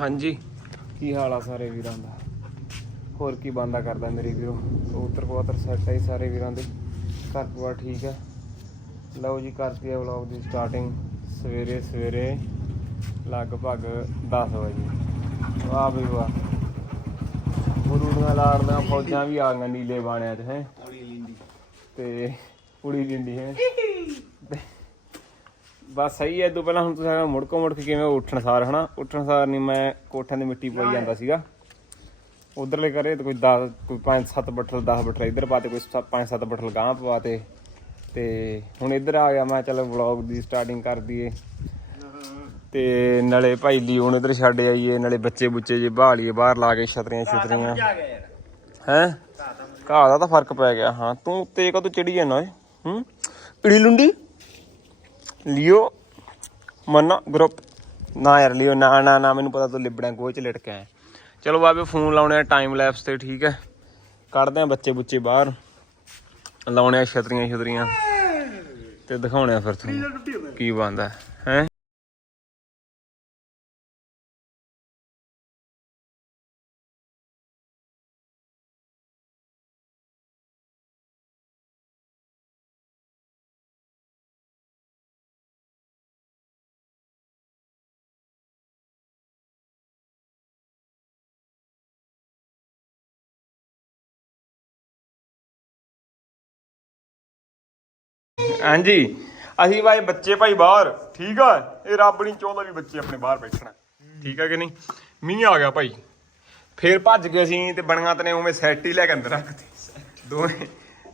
ਹਾਂਜੀ। ਕੀ ਹਾਲ ਆ ਸਾਰੇ ਵੀਰਾਂ ਦਾ? ਹੋਰ ਕੀ ਬੰਦਾ ਕਰਦਾ ਮੇਰੇ ਵੀਰੋ? ਕਬੂਤਰ ਕਬੂਤਰ ਸੈੱਟ ਹੈ ਸਾਰੇ ਵੀਰਾਂ ਦੇ। ਘਰ ਪਰਿਵਾਰ ਠੀਕ ਹੈ ਲਓ ਜੀ ਕਰਤੀ ਹੈ ਵਲੌਗ ਦੀ ਸਟਾਰਟਿੰਗ ਸਵੇਰੇ ਸਵੇਰੇ ਲਗਭਗ 10 ਵਜੇ। ਵਾਹ ਬਈ ਵਾਹ। ਗੁਰੂ ਦੀਆਂ ਲਾੜਨਾ ਫੌਜਾਂ ਵੀ ਆ ਗਈਆਂ ਨੀਲੇ ਬਾਣਿਆਂ 'ਚ ਹੈ? ਤੇ ਕੁੜੀ ਲਿੰਦੀ ਹੈ? ਬਸ ਸਹੀ ਹੈ ਤੋਂ ਪਹਿਲਾਂ ਹੁਣ ਤੁਸੀਂ ਮੁੜ ਕੋ ਮੁੜ ਕੇ ਕਿਵੇਂ ਉੱਠਣ ਸਾਰ ਹਨਾ? ਉੱਠਣ ਸਾਰ ਨਹੀਂ ਮੈਂ ਕੋਠਿਆਂ ਦੀ ਮਿੱਟੀ ਪਾਈ ਜਾਂਦਾ ਸੀਗਾ। ਉਧਰਲੇ ਕਰੇ ਤੇ ਕੋਈ 10 ਕੋਈ 5-7 ਬੱਠਲ 10 ਬੱਠਲ ਇੱਧਰ ਪਾਤੇ ਕੋਈ 5-7 ਬੱਠਲ ਗਾਂ ਪਵਾਤੇ ਤੇ। ਹੁਣ ਇੱਧਰ ਆ ਗਿਆ ਮੈਂ ਚਲੋ ਵਲੌਗ ਦੀ ਸਟਾਰਟਿੰਗ ਕਰ ਦਈਏ। ਤੇ ਨਾਲੇ ਭਾਈ ਲਈ ਹੁਣ ਇੱਧਰ ਛੱਡ ਆਈਏ ਨਾਲੇ ਬੱਚੇ ਬੁੱਚੇ ਜੇ ਬਾਹਲੀਏ ਬਾਹਰ ਲਾ ਕੇ ਛਤਰੀਆਂ ਛਤਰੀਆਂ। ਹੈ? ਘਾਹ ਦਾ ਤਾਂ ਫ਼ਰਕ ਪੈ ਗਿਆ ਹਾਂ। ਤੂੰ ਉੱਤੇ ਕਦੋਂ ਚੜੀ ਜਾਂਦਾ ਓਏ? ਹੂੰ? ਪੀੜੀ ਲੁੰਡੀ? ਲਿਓ, ਮਨਾ ਗਰੁੱਪ ਨਾ ਯਾਰ, ਲਿਓ, ਨਾ ਨਾ ਨਾ, ਮੈਨੂੰ ਪਤਾ ਤੂੰ ਲਿਬੜਾਂ ਗੋਹ ਚ ਲਟਕਿਆ ਹੈ। ਚਲੋ ਬਾਬੇ ਫੋਨ ਲਾਉਣੇ ਆ ਟਾਈਮ ਲੈਪਸ ਤੇ, ਠੀਕ ਹੈ। ਕੱਢਦੇ ਆ ਬੱਚੇ ਬੁੱਚੇ ਬਾਹਰ। ਲਾਉਣੇ ਆ ਛਤਰੀਆਂ ਛਤਰੀਆਂ ਤੇ ਦਿਖਾਉਣੇ ਆ ਫਿਰ ਤੁਹਾਨੂੰ ਕੀ ਬੰਦਾ ਹਾਂਜੀ। ਅਸੀਂ ਭਾਈ ਬੱਚੇ ਭਾਈ ਬਾਹਰ ਠੀਕ ਆ? ਇਹ ਰੱਬ ਨਹੀਂ ਚਾਹੁੰਦਾ ਵੀ ਬੱਚੇ ਆਪਣੇ ਬਾਹਰ ਬੈਠਣ। ਠੀਕ ਆ ਕਿ ਨਹੀਂ? ਮੀਂਹ ਆ ਗਿਆ ਭਾਈ। ਫੇਰ ਭੱਜ ਗਏ ਅਸੀਂ ਤੇ ਬਣੀਆਂ ਤਨੇ ਉਵੇਂ ਸੈਟ ਹੀ ਲੈ ਕੇ ਅੰਦਰ ਰੱਖਦੇ ਦੋਵੇਂ।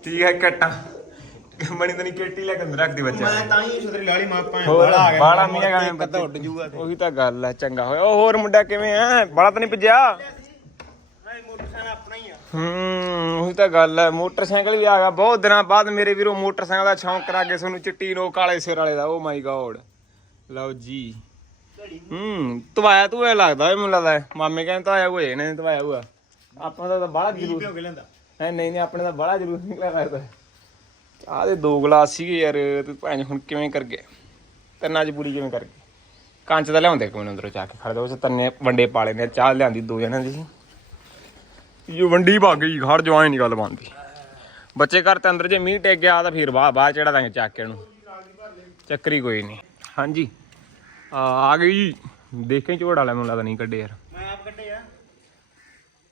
ਠੀਕ ਹੈ ਕੱਟਾਂ ਬਣੀ ਤਨੀ ਕੇਟੀ ਲੈ ਕੇ ਅੰਦਰ ਰੱਖਦੀ ਬੱਚੇ ਮੈਂ ਤਾਂ ਹੀ ਛਤਰੀ ਲਾਲੀ ਹੋਰ ਬਾਲਾ ਆ ਗਿਆ। ਬਾਲਾ ਮੀਂਹ ਇੱਕ ਅੱਧਾ ਉੱਡ ਜੂਗਾ ਉਹੀ ਤਾਂ ਗੱਲ ਹੈ ਚੰਗਾ ਹੋਇਆ। ਉਹ ਹੋਰ ਮੁੰਡਾ ਕਿਵੇਂ ਆ? ਬਾਲਾ ਤਾਂ ਨਹੀਂ ਭੱਜਿਆ? ਮੈਂ ਮੋਟਰਸਾਈਕਲ ਆਪਣਾ ਹੀ ਆ। ਹੂੰ ਉਹੀ ਤਾਂ ਗੱਲ ਹੈ ਮੋਟਰਸਾਈਕਲ ਵੀ ਆ ਗਿਆ। ਬਹੁਤ ਦਿਨਾਂ ਬਾਅਦ ਮੇਰੇ ਵੀਰੋ ਮੋਟਰਸਾਈਕਲ ਦਾ ਸ਼ੌਂਕ ਕਰਾ ਕੇ ਤੁਹਾਨੂੰ ਚਿੱਟੀ ਨੋ ਕਾਲੇ ਸਿਰ ਵਾਲੇ ਦਾ। ਓ ਮਾਈ ਗੋਡ ਲਓ ਜੀ। ਹੂੰ ਤਵਾਇਆ ਤੂੰ ਇਹ ਲੱਗਦਾ ਓਏ ਮੈਨੂੰ ਲੱਗਦਾ। ਮਾਮੇ ਕਹਿੰਦੇ ਤਵਾਇਆ ਹੋਏ ਨੇ ਤਵਾਇਆ ਹੋਇਆ। ਆਪਾਂ ਦਾ ਤਾਂ ਬੜਾ ਹੈ ਨਹੀਂ ਨਹੀਂ ਆਪਣੇ ਦਾ ਬੜਾ ਜਲੂਸ ਨਿਕਲਿਆ ਲੱਗਦਾ ਆਹ ਦੇ ਦੋ ਗਲਾਸ ਸੀਗੇ ਯਾਰ ਤੇ ਭੈਣ ਹੁਣ ਕਿਵੇਂ ਕਰ ਗਏ? ਤਿੰਨਾਂ ਚ ਪੂਰੀ ਕਿਵੇਂ ਕਰ ਗਏ? ਕੰਚ ਦਾ ਲਿਆਉਂਦੇ ਕੋਈ ਅੰਦਰੋਂ ਚਾ ਕੇ ਖੜ ਦੋ ਉਸ ਤੰਨੇ ਵੰਡੇ ਪਾਲੇ ਨੇ ਚਾਹ ਲਿਆਂਦੀ ਦੋ ਜਣਾਂ ਦੀ ਇਹ ਵੰਡੀ ਭੱਗ ਗਈ ਖੜ ਜਵਾਈ ਨਹੀਂ ਗੱਲ ਬਣਦੀ। ਬੱਚੇ ਘਰ ਤੇ ਅੰਦਰ ਜੇ ਮੀਂਹ ਟੇਕ ਗਿਆ ਤਾਂ ਫਿਰ ਬਾਹਰ ਬਾਹਰ ਚੜਾ ਦਾਂਗੇ ਚੱਕ ਕੇ ਉਹਨੂੰ ਚੱਕਰੀ ਕੋਈ ਨਹੀਂ। ਹਾਂਜੀ। ਆ ਆ ਗਈ ਦੇਖੇ ਝੋੜਾ ਲੈ ਮੈਨੂੰ ਲੱਗਦਾ ਨਹੀਂ ਕੱਢੇ ਯਾਰ। ਮੈਂ ਆਪ ਕੱਢੇ ਆ।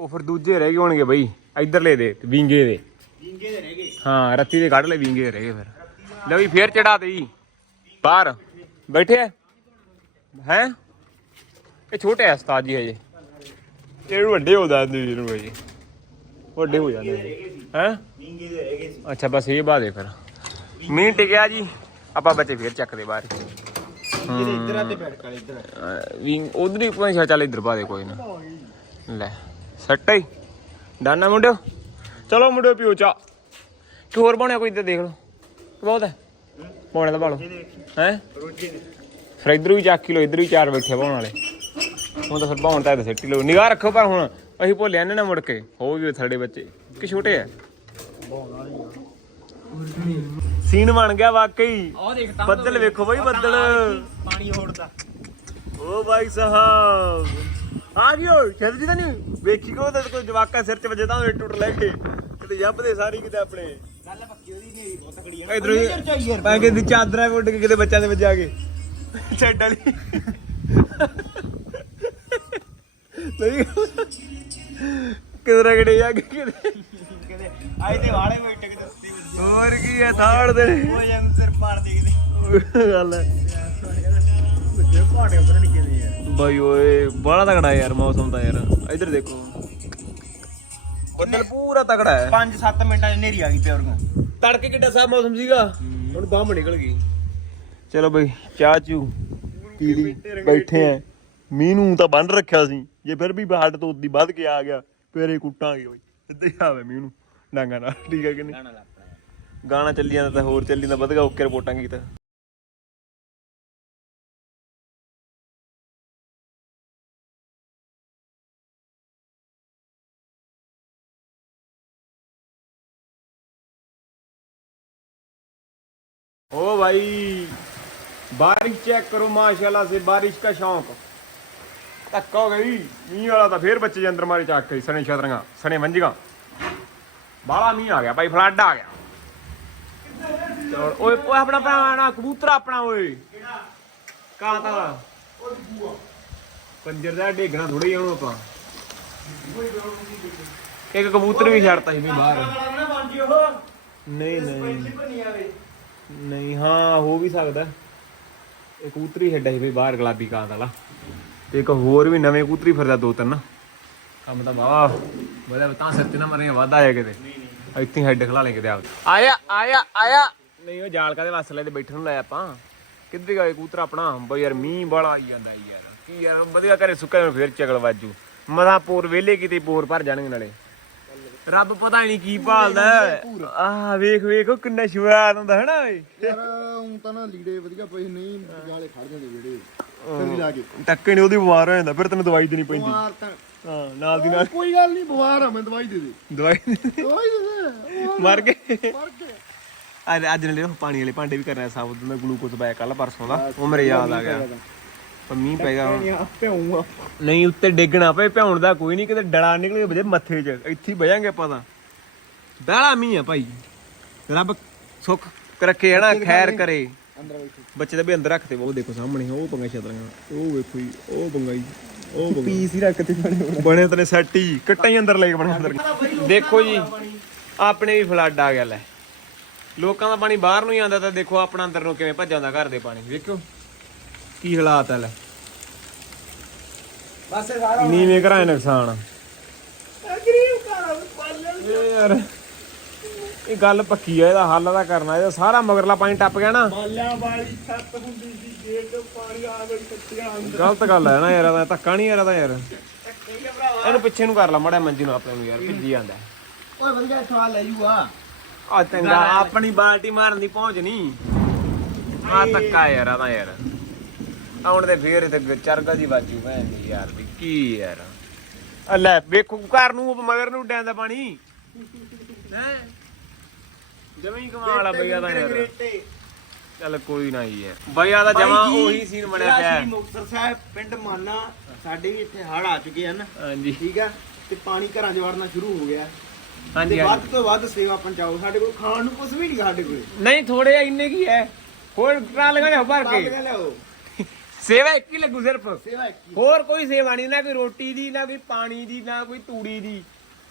ਉਹ ਫਿਰ ਦੂਜੇ ਰਹਿ ਗਏ ਹੋਣਗੇ ਬਈ। ਇਧਰਲੇ ਦੇ ਵਿੰਗੇ ਦੇ। ਜਿੰਗੇ ਦੇ ਰਹਿ ਗਏ। ਹਾਂ ਰੱਤੀ ਦੇ ਕੱਢ ਲੈ ਵਿੰਗੇ ਦੇ ਰਹਿ ਗਏ ਫਿਰ। ਲੈ ਵੀ ਫੇਰ ਚੜਾ ਦੇ ਜੀ। ਬਾਹਰ। ਬੈਠੇ ਹੈ ਹੈ? ਇਹ ਛੋਟੇ ਆ ਉਸਤਾਦ ਜੀ ਹਜੇ। ਇਹ ਵੱਡੇ ਹੋ ਜਾਂਦੇ ਜੀ ਨੂੰ ਜੀ ਵੱਡੇ ਹੋ ਜਾਂਦੇ ਹੈ? ਅੱਛਾ ਬਸ ਇਹ ਹੈ ਫਿਰ। ਮੀਂਹ ਟਿਕਿਆ ਜੀ ਆਪਾਂ ਬੱਚੇ ਫੇਰ ਚੱਕਦੇ ਬਾਹਰ। ਇੱਧਰ ਆ ਤੇ ਬੈਠ ਕਾਲ ਇੱਧਰ। ਵਿੰਗ ਉਧਰ ਹੀ ਪੁਆਇੰਟ ਚੱਲ ਇੱਧਰ ਪਾ ਦੇ ਕੋਈ ਨਾ। ਲੈ ਸੱਟ ਹੀ ਡਾਨਾ ਮੁੰਡਿਓ? ਚਲੋ ਮੁੰਡਿਓ ਪੀਓ ਚਾ ਕਿ ਹੋਰ ਬਣਿਆ ਕੋਈ ਇੱਧਰ ਦੇਖ ਲਓ। ਬਹੁਤ ਹੈ। ਪਾਉਣੇ ਦਾ ਭਾਲੋ ਹੈ? ਫਿਰ ਇੱਧਰ ਵੀ ਚੱਕ ਲੋ ਇੱਧਰ ਵੀ ਚਾਰ ਬੈਠੇ ਪਾਉਣ ਵਾਲੇ। ਹੁਣ ਤਾਂ ਫਿਰ ਪਾਉਣ ਤਾਂ ਸਿੱਟੀ ਲੋ ਨਿਗਾਹ ਰੱਖੋ ਪਰ ਹੁਣ। ਅਸੀਂ ਭੁੱਲਿਆ ਨਾ ਮੁੜ ਕੇ। ਹੋ ਵੀ ਥੜੇ ਬੱਚੇ। ਕਿ ਛੋਟੇ ਆ? ਸੀਨ ਬਣ ਗਿਆ ਵਾਕਈ। ਆਹ ਦੇਖ ਬੱਦਲ ਵੇਖੋ ਬਈ ਬੱਦਲ। ਪਾਣੀ ਹੋੜਦਾ। ਓ ਭਾਈ ਸਾਹਿਬ। ਆ ਗਿਓ ਜੀ ਤਾਂ ਨਹੀਂ? ਵੇਖੀ ਕੋ ਤਾਂ ਕੋਈ ਜਵਾਕਾ ਸਿਰ 'ਚ ਵੱਜਦਾ ਹੋਵੇ ਟੁੱਟ ਲੈ ਕੇ। ਕਿਤੇ ਜੱਪਦੇ ਸਾਰੀ ਕਿਤੇ ਆਪਣੇ। ਗੱਲ ਪੱਕੀ ਉਹਦੀ ਨਹੀਂ ਬਹੁਤ ਤਕੜੀ ਆ। ਇਧਰੋਂ ਹੀ ਪੈ ਕੇ ਦੀ ਚਾਦਰਾਂ ਵੀ ਉੱਡ ਕੇ ਕਿਤੇ ਬੱਚਿਆਂ ਦੇ ਵਿੱਚ ਆ ਗਏ। ਛੱਡ ਵਾਲੀ। ਨਹੀਂ ਕਿਧਰ ਆ ਗਏ ਕਿਤੇ ਆਏ ਤੇ ਵਾਲੇ ਬੈਠੇ ਕਿ ਦੱਸਦੇ ਹੋਰ ਕੀ ਹੈ ਥਾੜ ਦੇ ਉਹ ਜਮ ਸਿਰ ਪਾੜ ਦੇਖਦੇ ਗੱਲ ਹੈ ਜੇ ਪਾੜੇ ਉਧਰ ਨਿਕਲਦੇ ਯਾਰ ਬਾਈ ਓਏ ਬੜਾ ਤਗੜਾ ਯਾਰ ਮੌਸਮ ਦਾ ਯਾਰ। ਇੱਧਰ ਦੇਖੋ। ਬੱਦਲ ਪੂਰਾ ਤਗੜਾ ਹੈ। 5-7 ਮਿੰਟਾਂ 'ਚ ਨੇਰੀ ਆ ਗਈ ਪਿਓਰ ਨੂੰ। ਤੜਕੇ ਕਿੱਡਾ ਸਾਫ਼ ਮੌਸਮ ਸੀਗਾ। ਹੁਣ ਬੰਮ ਨਿਕਲ ਗਈ। ਚਲੋ ਬਈ ਚਾਹ ਚੂ ਪੀ ਲਈ ਬੈਠੇ ਆ। ਮੀਂਹ ਨੂੰ ਤਾਂ ਬੰਨ ਰੱਖਿਆ ਸੀ। ਜੇ ਫਿਰ ਵੀ ਹੱਡ ਤੋਂ ਉੱਦੀ ਵੱਧ ਕੇ ਆ ਗਿਆ ਫੇਰ ਇਹ ਕੁੱਟਾਂਗੇ ਬਈ ਸਿੱਧਾ ਹੀ ਆਵੇ ਮੀਂਹ ਨੂੰ ਡਾਂਗਾ ਨਾਲ ਠੀਕ ਹੈ ਕਿ ਨਹੀਂ ਗਾਣਾ ਲੱਪਣਾ ਗਾਣਾ ਚੱਲੀ ਜਾਂਦਾ ਤਾਂ ਹੋਰ ਚੱਲੀ ਜਾਂਦਾ ਵਧ ਗਿਆ ਓਕੇ ਰਿਪੋਰਟਾਂ ਕੀਤਾ ओ भाई बारिश चेक करो माशाल्लाह से बारिश का शौक ਧੱਕਾ ਹੋ ਗਈ ਮੀਂਹ ਵਾਲਾ ਤਾਂ ਫੇਰ ਬੱਚੇ ਅੰਦਰ ਮਾਰੇ ਚੱਕ ਕੇ ਸਣੇ ਛਤਰੀਆਂ, ਸਣੇ ਮੰਜੀਆਂ ਬਾਲਾ ਮੀਂਹ ਆ ਗਿਆ ਭਾਈ ਫਲੱਡ ਆ ਗਿਆ। ਚਲ, ਓਏ ਓਏ, ਆਪਣਾ ਆਪਣਾ ਕਬੂਤਰ ਆਪਣਾ, ਓਏ। ਕਾਂ ਤਾਂ ਕੰਜਰ ਦਾ ਡੇਗਣਾ ਥੋੜਾ ਹੀ ਉਹਨੂੰ ਆਪਾਂ। ਇੱਕ ਕਬੂਤਰ ਵੀ ਛੱਡਤਾ ਸੀ ਵੀ ਬਾਹਰ। ਨਹੀਂ ਨਹੀਂ। ਨਹੀਂ, ਹਾਂ, ਹੋ ਵੀ ਸਕਦਾ। ਇਹ ਕਬੂਤਰੀ ਛੱਡਿਆ ਸੀ ਵੀ ਬਾਹਰ ਗੁਲਾਬੀ ਕਾਂ ਵਾਲਾ। ਤੇ ਇੱਕ ਹੋਰ ਵੀ ਨਵੇਂ ਕਬੂਤਰੀ ਫਿਰਦਾ ਦੋ ਤਿੰਨ। ਕੰਮ ਤਾਂ ਵਾਹ ਬੜਾ ਤਾਂ ਸਿਰ ਤੇ ਨਾ ਮਰੇ ਵਾਧਾ ਆਇਆ ਕਿਤੇ। ਇੱਥੇ ਹੈਡ ਖਲਾ ਲੈ ਕਿਤੇ ਆਪ। ਆਇਆ ਆਇਆ ਆਇਆ। ਨਹੀਂ ਉਹ ਜਾਲ ਕਾਦੇ ਵਾਸਲੇ ਤੇ ਬੈਠਣ ਨੂੰ ਲਾਇਆ ਆਪਾਂ। ਕਿੱਥੇ ਗਏ ਕਬੂਤਰ ਆਪਣਾ? ਬਈ ਯਾਰ ਮੀਂਹ ਬੜਾ ਆਈ ਜਾਂਦਾ ਯਾਰ। ਕੀ ਯਾਰ ਵਧੀਆ ਘਰੇ ਸੁੱਕਾ ਨੂੰ ਫੇਰ ਚਗਲ ਵਾਜੂ। ਮਦਾ ਪੂਰ ਵੇਲੇ ਕਿਤੇ ਪੂਰ ਭਰ ਜਾਣਗੇ ਨਾਲੇ। ਰੱਬ ਪਤਾ ਨਹੀਂ ਕੀ ਭਾਲਦਾ। ਆਹ ਵੇਖ ਵੇਖ ਉਹ ਕਿੰਨਾ ਸ਼ਵਾਦ ਹੁੰਦਾ ਹੈ ਨਾ ਓਏ। ਯਾਰ ਹੁਣ ਤਾਂ ਨਾ ਲੀੜੇ ਵਧੀਆ ਪਏ ਨਹੀਂ ਜਾਲੇ ਖੜ ਜਾਂਦੇ ਜਿਹੜੇ। ਸਰੀ ਲਾ ਕੇ। ਟੱਕੇ ਉਹਦੀ ਬਿਮਾਰ ਹੋ ਜਾਂਦਾ ਫਿਰ ਤੈਨੂੰ ਦਵਾਈ ਦੇਣੀ ਪੈਂਦੀ। ਬਿਮਾਰ ਤਾਂ ਹਾਂ ਨਾਲ ਦੀ ਨਾਲ। ਕੋਈ ਗੱਲ ਨਹੀਂ ਬਿਮਾਰ ਆ ਮੈਂ ਦਵਾਈ ਦੇ ਦੇ। ਦਵਾਈ ਦਵਾਈ ਦੇ ਦੇ। ਮਰ ਗਏ। ਮਰ ਕੇ ਅੱਜ ਅੱਜ ਨੇ ਉਹ ਪਾਣੀ ਵਾਲੇ ਭਾਂਡੇ ਵੀ ਕਰਨਾ ਸਾਬਤ ਦਾ ਗਲੂਕੋਜ਼ ਪਾਇਆ ਕੱਲ ਪਰਸੋਂ ਦਾ ਉਹ ਮੇਰੇ ਯਾਦ ਆ ਗਿਆ। ਪਰ ਮੀਂਹ ਪੈ ਗਿਆ। ਹੁਣ। ਭਿਉਂ ਨਹੀਂ ਉੱਤੇ ਡਿੱਗਣਾ ਪਏ ਭਿਉਣ ਦਾ ਕੋਈ ਨਹੀਂ ਕਿਤੇ ਡੜਾ ਨਿਕਲੇ ਵਜੇ ਮੱਥੇ 'ਚ ਇੱਥੇ ਬਹਿ ਆਪਾਂ ਤਾਂ। ਬਹਿਲਾ ਮੀਂਹ ਆ ਭਾਈ। ਰੱਬ ਸੁੱਖ ਰੱਖੇ ਹਨਾ ਖੈਰ ਕਰੇ। ਅੰਦਰ ਬੈਠੋ। ਬੱਚੇ ਤਾਂ ਵੀ ਅੰਦਰ ਰੱਖਦੇ ਉਹ ਦੇਖੋ ਸਾਹਮਣੇ ਉਹ ਪੰਗਾ ਛਤਰੀਆਂ ਉਹ ਵੇਖੋ ਜੀ ਉਹ ਪੰਗਾ ਜੀ ਉਹ ਪੰਗਾ। ਪੀਸ ਹੀ ਰੱਖਤੇ ਬਣੇ ਬਣੇ ਤਨੇ ਸੈੱਟ ਹੀ ਕੱਟਾ ਹੀ ਅੰਦਰ ਲੈ ਕੇ ਬਣੇ ਅੰਦਰ। ਦੇਖੋ ਜੀ ਆਪਣੇ ਵੀ ਫਲੱਡ ਆ ਗਿਆ ਲੈ। ਲੋਕਾਂ ਦਾ ਪਾਣੀ ਬਾਹਰ ਨੂੰ ਹੀ ਆਉਂਦਾ ਤਾਂ ਦੇਖੋ ਆਪਣਾ ਅੰਦਰ ਨੂੰ ਕਿਵੇਂ ਭੱਜ ਜਾਂਦਾ ਘਰ ਦੇ ਪਾਣੀ। ਵੇਖੋ ਕੀ ਹਾਲਾਤ ਆ ਲੈ। ਬਸ ਸਾਰਾ ਨੀਵੇਂ ਘਰਾਂ ਨੁਕਸਾਨ। ਗਰੀਬ ਘਰ ਯਾਰ। ਇਹ ਗੱਲ ਪੱਕੀ ਆ ਇਹਦਾ ਹੱਲ ਤਾਂ ਕਰਨਾ ਇਹਦਾ ਸਾਰਾ ਮਗਰਲਾ ਪਾਣੀ ਟੱਪ ਗਿਆ ਨਾ। ਮਾਲਿਆਂ ਵਾਲੀ ਛੱਤ ਹੁੰਦੀ ਸੀ ਗੇਟ ਤੋਂ ਪਾਣੀ ਆ ਗਈ ਕੱਚੀਆਂ ਅੰਦਰ। ਗਲਤ ਗੱਲ ਹੈ ਨਾ ਯਾਰ ਇਹਦਾ ਧੱਕਾ ਨਹੀਂ ਯਾਰ ਇਹਦਾ ਯਾਰ। ਇਹਨੂੰ ਪਿੱਛੇ ਨੂੰ ਕਰ ਲਾ ਮੜਾ ਮੰਜੀ ਨੂੰ ਆਪਣੇ ਨੂੰ ਯਾਰ ਭਿੱਜੀ ਜਾਂਦਾ। ਓਏ ਵਧੀਆ ਸਵਾਲ ਲੈ ਜੂਗਾ। ਆ ਚੰਗਾ ਆਪਣੀ ਬਾਲਟੀ ਮਾਰਨ ਦੀ ਪਹੁੰਚ ਨਹੀਂ ਆ ਧੱਕਾ ਯਾਰ ਆਦਾ ਯਾਰ। ਆਉਣ ਤੇ ਫੇਰ ਤੇ ਚਰਗਾ ਦੀ ਬਾਜੂ ਭੈਣ ਦੀ ਯਾਰ ਦੀ ਕੀ ਯਾਰ। ਆ ਲੈ ਵੇਖੋ ਘਰ ਨੂੰ ਮਗਰ ਨੂੰ ਡੈਂਦਾ ਪਾਣੀ। ਹੈ? ਜਮੇ ਕਮਾਲ ਆ ਬਈਆ ਦਾ ਯਾਰ। ਚੱਲ ਕੋਈ ਨਾ ਹੀ ਹੈ ਬਈਆ ਦਾ ਜਮਾ ਉਹੀ ਸੀਨ ਬਣਿਆ ਪਿਆ। ਹੈ। ਮੁਕਤਸਰ ਸਾਹਿਬ ਪਿੰਡ ਮਾਨਾ ਸਾਡੇ ਵੀ ਇੱਥੇ ਹੜ ਆ ਚੁੱਕੇ ਹਨ। ਹਾਂਜੀ। ਠੀਕ ਆ? ਤੇ ਪਾਣੀ ਘਰਾਂ 'ਚ ਵੜਨਾ ਸ਼ੁਰੂ ਹੋ ਗਿਆ। ਹਾਂਜੀ ਤੇ ਹਾਂਜੀ। ਵੱਧ ਤੋਂ ਵੱਧ ਸੇਵਾ ਪਹੁੰਚਾਓ। ਸਾਡੇ ਕੋਲ ਖਾਣ ਨੂੰ ਕੁਝ ਵੀ ਨਹੀਂ ਸਾਡੇ ਕੋਲ। ਨਹੀਂ ਥੋੜੇ ਆ ਇੰਨੇ ਕੀ ਹੈ? ਹੋਰ ਟਰਾਲੀਆਂ ਨੇ ਭਰ ਕੇ। ਬਾਬੇ ਲਿਆਓ। ਸੇਵਾ ਇੱਕ ਹੀ ਲੱਗੂ ਸਿਰਫ। ਸੇਵਾ ਇੱਕ ਹੀ। ਹੋਰ ਕੋਈ ਸੇਵਾ ਨਹੀਂ ਨਾ ਕੋਈ ਰੋਟੀ ਦੀ ਨਾ ਕੋਈ ਪਾਣੀ ਦੀ ਨਾ ਕੋਈ ਤੂੜੀ ਦੀ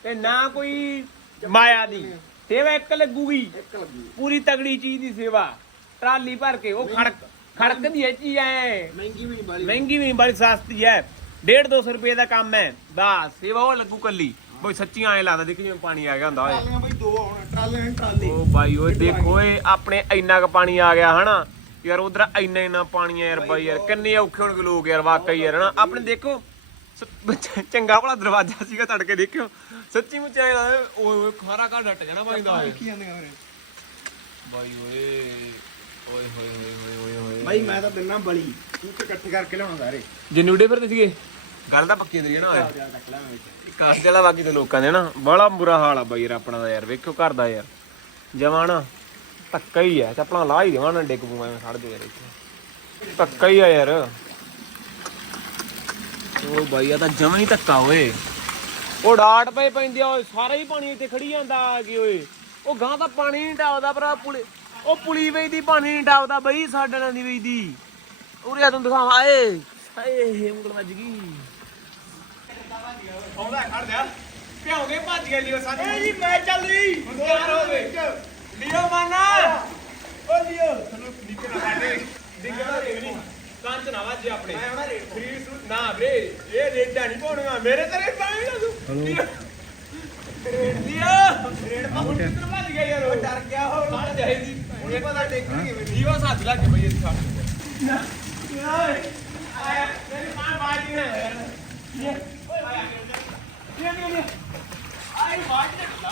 ਤੇ ਨਾ ਕੋਈ ਮਾਇਆ ਦੀ। ਸੇਵਾ ਇੱਕ ਲੱਗੂਗੀ। ਇੱਕ ਲੱਗੀ ਪੂਰੀ ਤਗੜੀ ਚੀਜ਼ ਦੀ ਸੇਵਾ। ਟਰਾਲੀ ਭਰ ਕੇ ਉਹ ਖੜਕ ਖੜਕ ਦੀ ਹੈ ਚੀਜ਼ ਐ। ਮਹਿੰਗੀ ਵੀ ਨਹੀਂ ਬਾਲੀ। ਮਹਿੰਗੀ ਵੀ ਨਹੀਂ ਬੜੀ ਸਸਤੀ ਹੈ 1.5 200 ਰੁਪਏ ਦਾ ਕੰਮ ਹੈ ਬਸ ਸੇਵਾ ਉਹ ਲੱਗੂ ਕੱਲੀ। ਬਈ ਸੱਚੀਆਂ ਐ ਲੱਗਦਾ ਦੇਖ ਜਿਵੇਂ ਪਾਣੀ ਆ ਗਿਆ ਹੁੰਦਾ ਓਏ। ਟਰਾਲੀਆਂ ਬਈ ਦੋ ਆਉਣ ਟਰਾਲੇ ਨੇ ਟਰਾਲੇ। ਉਹ ਬਾਈ ਓਏ ਦੇਖੋ ਓਏ ਆਪਣੇ ਇੰਨਾ ਕ ਪਾਣੀ ਆ ਗਿਆ ਹਨਾ? ਯਾਰ ਉਧਰ ਇੰਨਾ ਇੰਨਾ ਪਾਣੀ ਆ ਯਾਰ ਬਾਈ ਯਾਰ ਕਿੰਨੇ ਔਖੇ ਹੋਣਗੇ ਲੋਕ ਯਾਰ ਵਾਕਈ ਯਾਰ ਹਨਾ? ਆਪਣੇ ਦੇਖੋ ਸ- ਚੰਗਾ ਭਲਾ ਦਰਵਾਜ਼ਾ ਸੀਗਾ ਤੜਕੇ ਦੇਖਿਓ। ਸੱਚੀ ਮੁੱਚ ਆਇਆ ਓਏ ਓਏ ਖਾਰਾ ਘਰ ਡਟ ਜਾਣਾ ਬਾਈ ਦਾ। ਕੀ ਜਾਂਦੀਆਂ ਮੇਰੇ ਬਾਈ ਓਏ ਓਏ ਹੋਏ ਹੋਏ ਹੋਏ ਹੋਏ ਹੋਏ। ਬਾਈ ਮੈਂ ਤਾਂ ਦਿਨਾ ਬਲੀ। ਤੂੰ ਤੇ ਇਕੱਠੇ ਕਰਕੇ ਲਿਆਉਣਾ ਸਾਰੇ। ਜਿੰਨੇ ਉਡੇ ਫਿਰਦੇ ਸੀਗੇ? ਗੱਲ ਤਾਂ ਪੱਕੀ ਤੇਰੀ ਹੈ ਨਾ? ਓਏ ਵਿੱਚ। ਕਾਸ਼ ਚਲਾ ਬਾਕੀ ਤੇ ਲੋਕਾਂ ਦੇ ਨਾ? ਬੜਾ ਬੁਰਾ ਹਾਲ ਆ ਬਾਈ ਯਾਰ ਆਪਣਾ ਦਾ ਯਾਰ। ਵੇਖਿਓ ਘਰ ਦਾ ਯਾਰ। ਜਮਾਂ ਨਾ ਧੱਕਾ ਹੀ ਆ। ਚੱਪਲਾਂ ਲਾ ਹੀ ਦੇਵਾਂ ਨਾ ਡਿੱਗ ਪੂ ਐਵੇਂ ਖੜ ਜਾ ਯਾਰ ਇੱਥੇ। ਧੱਕਾ ਹੀ ਆ ਯਾਰ। ਉਹ ਬਾਈ ਆ ਤਾਂ ਜਮਾਂ ਹੀ ਧੱਕਾ ਓਏ। ਉਹ ਡਾਟ ਪਏ ਪੈਂਦੇ ਆ ਓਏ ਸਾਰਾ ਹੀ ਪਾਣੀ ਇੱਥੇ ਖੜੀ ਜਾਂਦਾ ਆ ਕੇ ਓਏ। ਉਹ ਗਾਂ ਤਾਂ ਪਾਣੀ ਨਹੀਂ ਟਾਵਦਾ ਭਰਾ ਪੁਲੀ ਉਹ ਪੁਲੀ ਵੇਚਦੀ ਪਾਣੀ ਨਹੀਂ ਟਾਵਦਾ ਬਈ ਸਾਡੇ ਨਾਲ ਨਹੀਂ ਵੇਚਦੀ। ਉਰੇ ਆ ਤੈਨੂੰ ਦਿਖਾਵਾਂ ਏ ਹਾਏ ਉਂਗਲ ਵੱਜ ਗਈ। ਆਉਂਦਾ ਖੜ ਜਾ। ਭਿਉਂਗੇ ਭੱਜ ਗਿਆ ਲਿਓ ਸਾਡੇ ਏ ਜੀ ਮੈਂ ਚੱਲ ਰਹੀ। ਤਿਆਰ ਹੋ ਗਏ। ਲਿਓ ਮਾਨਾ। ਓ ਲਿਓ। ਤੁਹਾਨੂੰ ਨੀਚੇ ਨਾ ਸਾਡੇ ਡਿੱਗਣਾ ਦੇਵਨੀ ਕੰਚ ਨਾ ਵੱਜੇ ਆਪਣੇ ਮੈਂ ਆਉਣਾ ਰੇਟ ਫਰੀ ਸੂਟ ਨਾ ਵੀਰੇ ਇਹ ਰੇਡਾਂ ਨਹੀਂ ਪਾਉਣੀਆਂ ਮੇਰੇ ਤੇਰੇ ਪਾਣੀ ਨਾ ਤੂੰ ਲਿਓ ਰੇਡ ਪਾ ਹੁਣ ਕਿੱਧਰ ਭੱਜ ਗਿਆ ਯਾਰ ਉਹ ਡਰ ਗਿਆ ਹੋ ਕਾਹ ਚਾਹੀਦੀ ਹੁਣ ਪਤਾ ਡੇਕਣਗੇ ਮੈਨੂੰ ਜੀਵਾ ਸਾਥ ਲੱਗ ਬਈ ਇੱਥੇ ਨਾ ਆਇਆ ਤੇਰੀ ਮਾਂ ਬਾਜੀ ਨਾ ਯਾਰ ਇਹ ਓਏ ਆਇਆ ਇਹ ਇਹ ਆਈ ਬਾਜ ਦੇ ਲਾ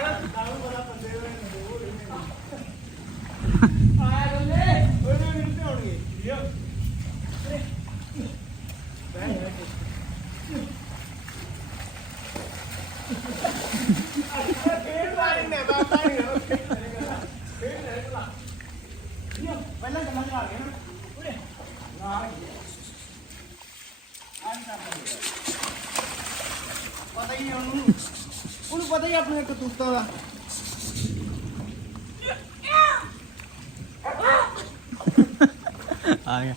ਆਪਣੇ ਕਤੂਤਾਂ ਆ ਗਿਆ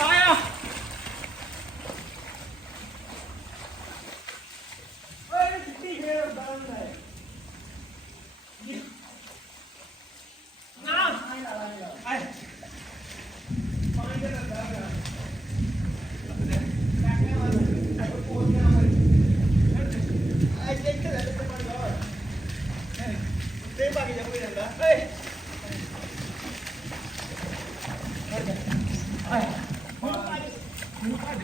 ਆਇਆ ਓਏ ਚਿੱਟੀ ਖੇਡ ਦੰਦ ਹੈ ਨਾ ਆਏ ਪਾਣੀ ਦੇ ਦੰਦ ਹੈ ਤੇ ਬਾਕੀ ਜਾ ਕੋਈ ਜਾਂਦਾ ਏ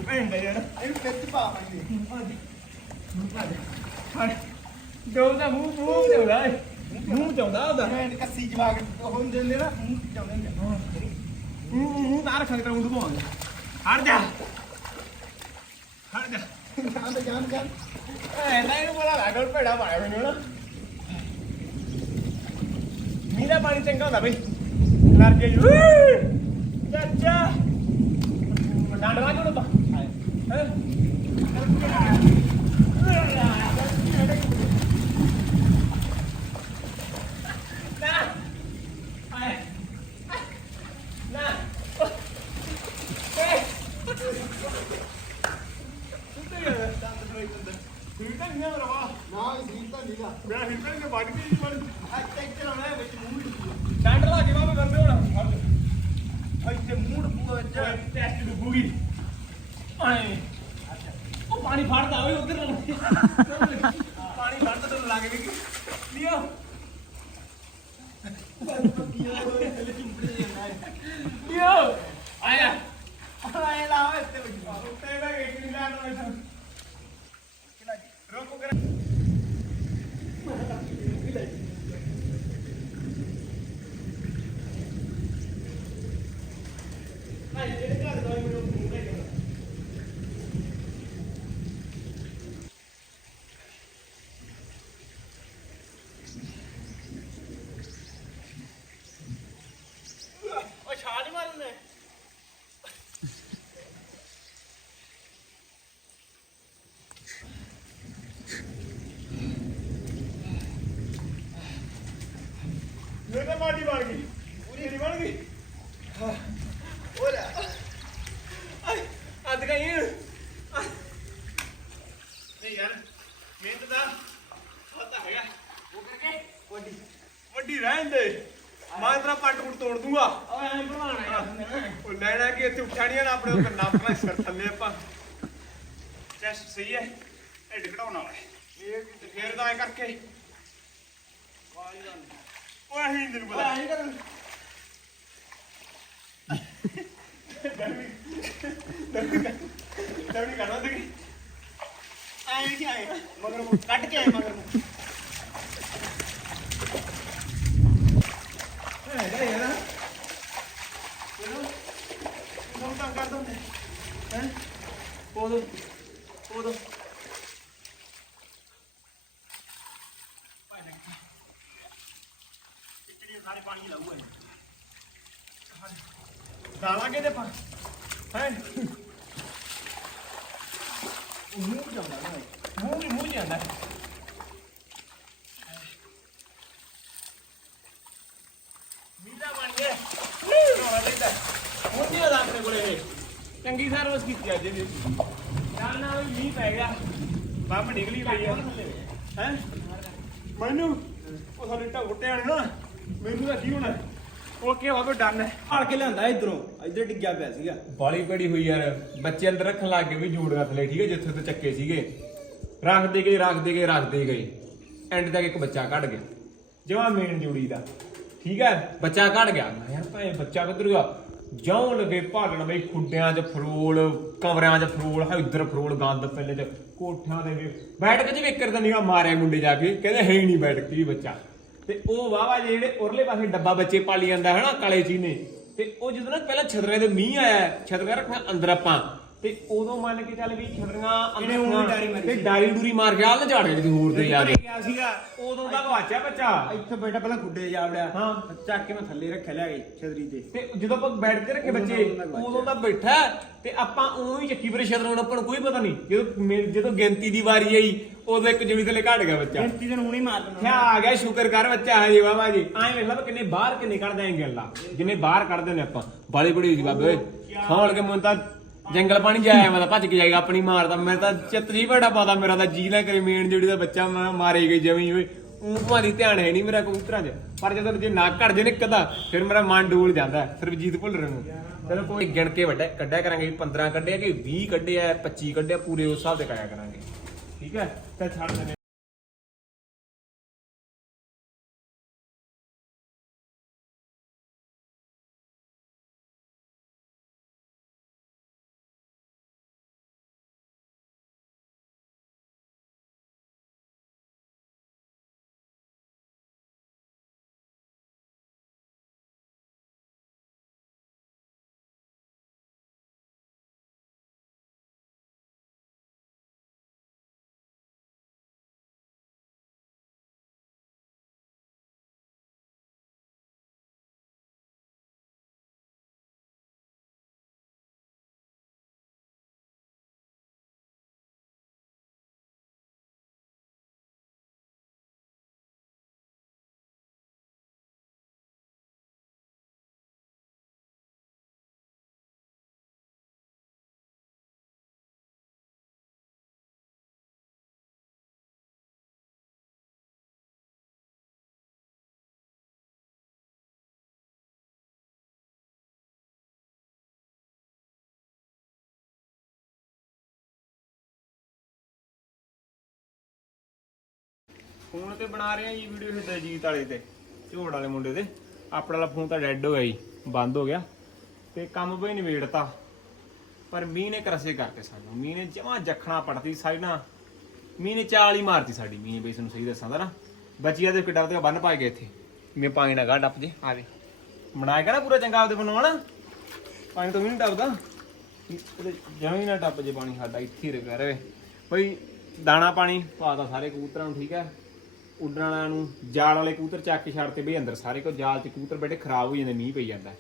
ਭੈਣ ਦਾ ਯਾਰ ਇਹਨੂੰ ਕਿੱਥੇ ਪਾ ਪਾਈਏ ਦੋ ਦਾ ਮੂੰਹ ਮੂੰਹ ਚਾਉਂਦਾ ਏ ਮੂੰਹ ਚਾਉਂਦਾ ਉਹਦਾ ਮੈਂ ਕੱਸੀ ਜਵਾਗ ਹੁਣ ਦਿੰਦੇ ਨਾ ਮੂੰਹ ਚਾਉਂਦਾ ਹੀ ਮੂੰਹ ਮੂੰਹ ਨਾ ਰੱਖਾਂਗੇ ਤਾਂ ਮੁੰਡ ਪਾਵਾਂਗੇ ਹਟ ਜਾ ਹਟ ਜਾ ਜਾਨ ਜਾਨ ਜਾਨ ਐ ਨਾ ਇਹਨੂੰ ਬੜਾ ਲੱਗਣ ਭੇੜਾ ਪਾਇਆ ਮੈਨੂੰ ਨਾ ਮੀਰਾ ਪਾਣੀ ਚੰਗਾ ਹੁੰਦਾ ਬਈ ਨਰ ਜੇ ਚਾਚਾ ਡੰਡ ਲਾ ਜੋੜ ਪਾ ਹੈ ਨਾ ਆਏ ਨਾ ਏ ਤੂੰ ਤੇ ਯਾਰ ਦੰਦ ਦੋਈ ਦੰਦ ਤੂੰ ਤਾਂ ਨਹੀਂ ਮੇਰਾ ਵਾ ਨਾ ਸੀਲ ਤਾਂ ਨਹੀਂਗਾ ਮੈਂ ਹਿੱਟਾਂ ਨੇ ਵੱਢ ਕੇ ਨਹੀਂ ਮਰ ਅੱਜ ਤੱਕ ਚਲਾਉਣਾ ਵਿੱਚ ਮੂੰਹ ਡੰਡ ਲਾ ਕੇ ਬਾਬੇ ਬੰਦੇ ਹੋਣਾ ਫੜ ਦੇ ਇੱਥੇ ਮੂੰਹ ਪੂਰਾ ਵਿੱਚ ਟੈਸਟ ਡੁੱਬੂਗੀ ਆਏ ਉਹ ਪਾਣੀ ਫੜਦਾ ਹੋਵੇ ਉਧਰ ਪਾਣੀ ਫੜਦਾ ਤੈਨੂੰ ਲੱਗ ਵੀ ਲਿਓ ਲਿਓ ਆਇਆ ਆਇਆ ਲਾ ਓਏ ਇੱਥੇ ਵਿੱਚ ਉੱਤੇ ਬੈ ਕੇ ਕਿੰਨੀ ਲਾਣ ਨੂੰ ਰੋਕੋ ਕਰ ਉਹ ਛਾਲ ਮਾਰਨੇ ਮੇਰੇ ਤਾਂ ਮਾਟੀ ਬਣ ਗਈ ਪੂਰੀ ਨਹੀਂ ਬਣ ਗਈ ਓਲਾ ਅੱਜ ਗਈ ਨਹੀਂ ਯਾਰ ਮਿਹਨਤ ਦਾ ਪਤਾ ਹੈਗਾ ਉਹ ਕਰਕੇ ਵੱਡੀ ਵੱਡੀ ਰਹਿਣ ਦੇ ਮੈਂ ਤੇਰਾ ਪੱਟ ਪੁੱਟ ਤੋੜ ਦੂੰਗਾ ਓਏ ਐਂ ਬਣਾਣਾ ਯਾਰ ਉਹ ਲੈਣਾ ਕਿ ਇੱਥੇ ਉਠਾਣੀਆਂ ਨਾ ਆਪਣੇ ਉੱਪਰ ਨੱਪ ਲੈ ਸਿਰ ਥੱਲੇ ਆਪਾਂ ਚੈਸਟ ਸਹੀ ਹੈ ਢਿੱਡ ਘਟਾਉਣ ਵਾਲਾ ਹੈ ਇਹ ਤੇ ਫੇਰ ਤਾਂ ਐ ਕਰਕੇ ਓਏ ਅਸੀਂ ਤੈਨੂੰ ਕਰਨਾ ਤੇ ਆਏ ਕਿ ਆਏ। ਮਗਰ ਨੂੰ ਕੱਢ ਕੇ ਆਏ ਮਗਰ ਨੂੰ ਹੈਗਾ ਯਾਰ ਚਲੋ ਕੰਮ ਕਰ ਦੋ ਹੈ ਪੋਦੋ ਪੋਦੋ ਚਿੜੀ ਸਾਰੇ ਪਾਣੀ ਲਾਊਗਾ ਦਾਲਾਂਗੇ ਤੇ ਪਾ ਹੈ? ਮੂੰਹ ਜਾਂਦਾ ਨਾ ਮੂੰਹ ਵੀ ਮੂੰਹ ਜਾਂਦਾ ਮੀਲਾ ਬਣ ਗਿਆ। ਹੋਣਾ ਚਾਹੀਦਾ। ਹੁਣ ਨਹੀਂ ਆਦਾ ਆਪਣੇ ਕੋਲੇ ਇਹ। ਚੰਗੀ ਸਰਵਿਸ ਕੀਤੀ ਅੱਜ ਵੀ ਨਾਲ ਨਾਲ ਵੀ ਮੀਂਹ ਪੈ ਗਿਆ। ਬੰਬ ਨਿਕਲੀ ਪਈ ਆ। ਹੈ? ਮੈਨੂੰ? ਉਹ ਸਾਡੇ ਢਾ ਗੁੱਟੇ ਵਾਲੇ ਨਾ, ਮੈਨੂੰ ਤਾਂ ਕੀ ਹੋਣਾ? ਉਹ ਕੀ ਹੋਵੇ ਡਨ ਹੈ ਫੜ ਕੇ ਲਿਆਂਦਾ ਇਧਰੋਂ ਇੱਧਰ ਡਿੱਗਿਆ ਪਿਆ ਸੀਗਾ। ਬਾਲੀ ਪੜੀ ਹੋਈ ਯਾਰ ਬੱਚੇ ਅੰਦਰ ਰੱਖਣ ਲੱਗ ਗਏ ਵੀ ਜੂੜੀਆਂ ਥੱਲੇ ਠੀਕ ਹੈ ਜਿੱਥੇ ਤੇ ਚੱਕੇ ਸੀਗੇ। ਰੱਖਦੇ ਗਏ ਰੱਖਦੇ ਗਏ ਰੱਖਦੇ ਗਏ। ਐਂਡ ਤੱਕ ਇੱਕ ਬੱਚਾ ਕੱਢ ਗਿਆ। ਜਮਾ ਮੇਨ ਜੂੜੀ ਦਾ ਠੀਕ ਹੈ ਬੱਚਾ ਕੱਢ ਗਿਆ। ਮੈਂ ਯਾਰ ਭਾਵੇਂ ਬੱਚਾ ਕਿੱਧਰ ਗਿਆ? ਜਿਉਂ ਲਗੇ ਭਾਗਣ ਬਈ ਖੁੱਡਿਆਂ 'ਚ ਫਰੋਲ ਕਮਰਿਆਂ 'ਚ ਫਰੋਲ ਹੈ ਇੱਧਰ ਫਰੋਲ ਗੰਦ ਪਹਿਲੇ 'ਚ ਕੋਠਿਆਂ ਦੇ ਵੀ। ਬੈਠ ਕੇ ਜਿਵੇਂ ਇੱਕ ਨਿਗਾ ਮਾਰਿਆ ਮੁੰਡੇ ਜਾ ਕੇ ਕਹਿੰਦੇ ਹੈ ਹੀ ਨਹੀਂ ਬੈਠ ਕੇ ਬੱਚਾ। ਤੇ ਉਹ ਵਾਵਾ ਜਿਹੜੇ ਉਰਲੇ ਪਾਸੇ ਡੱਬਾ ਬੱਚੇ ਪਾਲੀ ਜਾਂਦਾ ਹੈ ਨਾ ਕਾਲੇ ਚੀਨੇ। ਤੇ ਉਹ ਜਦੋਂ ਨਾ ਪਹਿਲਾਂ ਛਤਰੇ ਦੇ ਮੀਂਹ ਆਇਆ ਛਤਰਾ ਰੱਖਣਾ ਅੰਦਰ ਆਪਾਂ ਤੇ ਤੇ ਉਦੋਂ ਮੰਨ ਕੇ ਚੱਲ ਵੀ ਛਤਰੀਆਂ ਇਹਨੇ ਊਂ ਵੀ ਡਾਰੀ ਮਾਰੀ ਤੇ ਸੀ। ਡਾਰੀ ਡੂਰੀ ਮਾਰ ਕੇ ਆਲ ਨਾ ਝਾੜੇ ਕਿਤੇ ਹੋਰ ਤੇ ਯਾਰ ਗਿਆ ਸੀਗਾ। ਉਦੋਂ ਦਾ ਗਵਾਚਿਆ ਬੱਚਾ। ਇੱਥੇ ਬੈਠਾ ਪਹਿਲਾਂ ਖੁੱਡੇ ਜਾ ਵੜਿਆ ਹਾਂ। ਚੱਕ ਕੇ ਮੈਂ ਥੱਲੇ ਰੱਖਿਆ ਲਿਆ ਗਈ ਛਤਰੀ ਤੇ। ਤੇ ਜਦੋਂ ਆਪਾਂ ਬੈਠ ਕੇ ਰੱਖੇ ਉਦੋਂ ਬੱਚੇ ਦਾ ਗਵਾਚਿਆ। ਉਦੋਂ ਦਾ ਬੈਠਾ ਹੈ ਤੇ ਆਪਾਂ ਉਂ ਹੀ ਚੱਕੀ ਪਰੇ ਛਤਰਾਂ ਆਪਾਂ ਨੂੰ ਕੋਈ ਪਤਾ ਨਹੀਂ। ਜਦੋਂ ਮੇ- ਜਦੋਂ ਗਿਣਤੀ ਦੀ ਵਾਰੀ ਆਈ ਉਦੋਂ ਇੱਕ ਜੁੜੀ ਥੱਲੇ ਘਟ ਗਿਆ ਬੱਚਾ। ਗਿਣਤੀ ਦਿਨ ਹੁਣੇ ਮਾਰ ਕਿਆ ਆ ਗਿਆ? ਸ਼ੁਕਰ ਕਰ ਬੱਚਾ ਹਜੇ ਬਾਬਾ ਜੀ। ਐਂ ਵੇਖ ਲਾ ਵੀ ਕਿੰਨੇ ਬਾਹਰ ਕਿੰਨੇ ਕੱਢਦੇ ਆਂ ਗੱਲਾਂ। ਜਿੰਨੇ ਬਾਹਰ ਕੱਢਦੇ ਨੇ ਆਪਾਂ। ਬਾਲੀ ਬੜੀ ਜੀ ਬਾਬੇ ਓਏ। ਸਾਂਭਲ ਕੇ ਮੈਨੂੰ ਤਾਂ ਜੰਗਲ ਪਾਣੀ ਜਾਇਆ ਮੈਂ ਤਾਂ ਭੱਜ ਕੇ ਜਾਏਗਾ ਆਪਣੀ ਮਾਰਦਾ ਮੈਂ ਤਾਂ ਚਿੱਤ ਜੀ ਬੜਾ ਪਾਦਾ ਮੇਰਾ ਤਾਂ ਜੀ ਨਾ ਕਰੇ ਮੇਨ ਜਿਹੜੀ ਦਾ ਬੱਚਾ ਮੈਂ ਮਾਰੇ ਗਈ ਜਮੀ ਓਏ। ਉਹ ਭਾਰੀ ਧਿਆਨ ਹੈ ਨਹੀਂ ਮੇਰਾ ਕਬੂਤਰਾਂ 'ਚ। ਪਰ ਜਦੋਂ ਜੇ ਨਾ ਘੜ ਜੇ ਨਿਕਦਾ ਫਿਰ ਮੇਰਾ ਮਨ ਡੋਲ ਜਾਂਦਾ ਹੈ, ਸਰਬਜੀਤ ਭੁੱਲ ਨੂੰ ਚਲੋ ਕੋਈ ਗਿਣ ਕੇ ਵੱਡਾ ਕੱਢਿਆ ਕਰਾਂਗੇ ਵੀ 15 ਕੱਢਿਆ ਕਿ 20 ਕੱਢਿਆ 25 ਕੱਢਿਆ ਪੂਰੇ ਉਸ ਹਿਸਾਬ ਦੇ ਕਰਿਆ ਕਰਾਂਗੇ। ਠੀਕ ਹੈ ਤਾਂ ਛੱਡ ਦਿੰਦੇ ਫੋਨ ਤੇ ਬਣਾ ਰਹੇ ਆ ਜੀ ਵੀਡੀਓ ਇਹ ਦਲਜੀਤ ਵਾਲੇ ਤੇ ਝੋੜ ਵਾਲੇ ਮੁੰਡੇ ਦੇ। ਆਪਣਾ ਵਾਲਾ ਫੋਨ ਤਾਂ ਡੈੱਡ ਹੋ ਗਿਆ ਜੀ ਬੰਦ ਹੋ ਗਿਆ। ਤੇ ਕੰਮ ਬਈ ਨਿਬੇੜਤਾ ਪਰ ਮੀਂਹ ਨੇ ਕਰਸੇ ਕਰਤੇ ਸਾਨੂੰ ਮੀਂਹ ਨੇ ਜਮਾ ਜਖਣਾ ਪੜਤੀ ਸਾਈਡਾਂ ਮੀਂਹ ਨੇ ਚਾਲ ਹੀ ਮਾਰਤੀ ਸਾਡੀ ਮੀਂਹ ਨੇ ਬਈ ਤੁਹਾਨੂੰ ਸਹੀ ਦੱਸਾਂ ਤਾਂ ਨਾ। ਬੱਚੀਆਂ ਦੇ ਕਿੱਡਾ ਤੇ ਬੰਨ ਪਾਏ ਗਏ ਇੱਥੇ। ਮੈਂ ਪਾਣੀ ਨਾ ਗਾ ਡੱਪ ਜੇ। ਆਵੇ ਬਣਾਏਗਾ ਨਾ ਪੂਰਾ ਚੰਗਾ ਆਪਦੇ ਬਣਾਉਣਾ ਪਾਣੀ ਤੋਂ ਵੀ ਨਹੀਂ ਡੱਬਦਾ ਜਮੀ ਨਾ ਟੱਪ ਜੇ ਪਾਣੀ ਸਾਡਾ ਇੱਥੇ ਹੀ ਰਵੇ। ਬਈ ਦਾਣਾ ਪਾਣੀ ਪਾਤਾ ਸਾਰੇ ਕਬੂਤਰਾਂ ਨੂੰ ਠੀਕ ਹੈ। ਉੱਡਣ ਵਾਲਿਆਂ ਨੂੰ ਜਾਲ ਵਾਲੇ ਕਬੂਤਰ ਚੱਕ ਕੇ ਛੱਡ ਛੱਡਤੇ ਬਈ ਅੰਦਰ ਸਾਰੇ ਕੋ ਜਾਲ 'ਚ ਕਬੂਤਰ ਬੈਠੇ, ਖਰਾਬ ਹੋ ਜਾਂਦੇ, ਮੀਂਹ ਪਈ ਜਾਂਦਾ।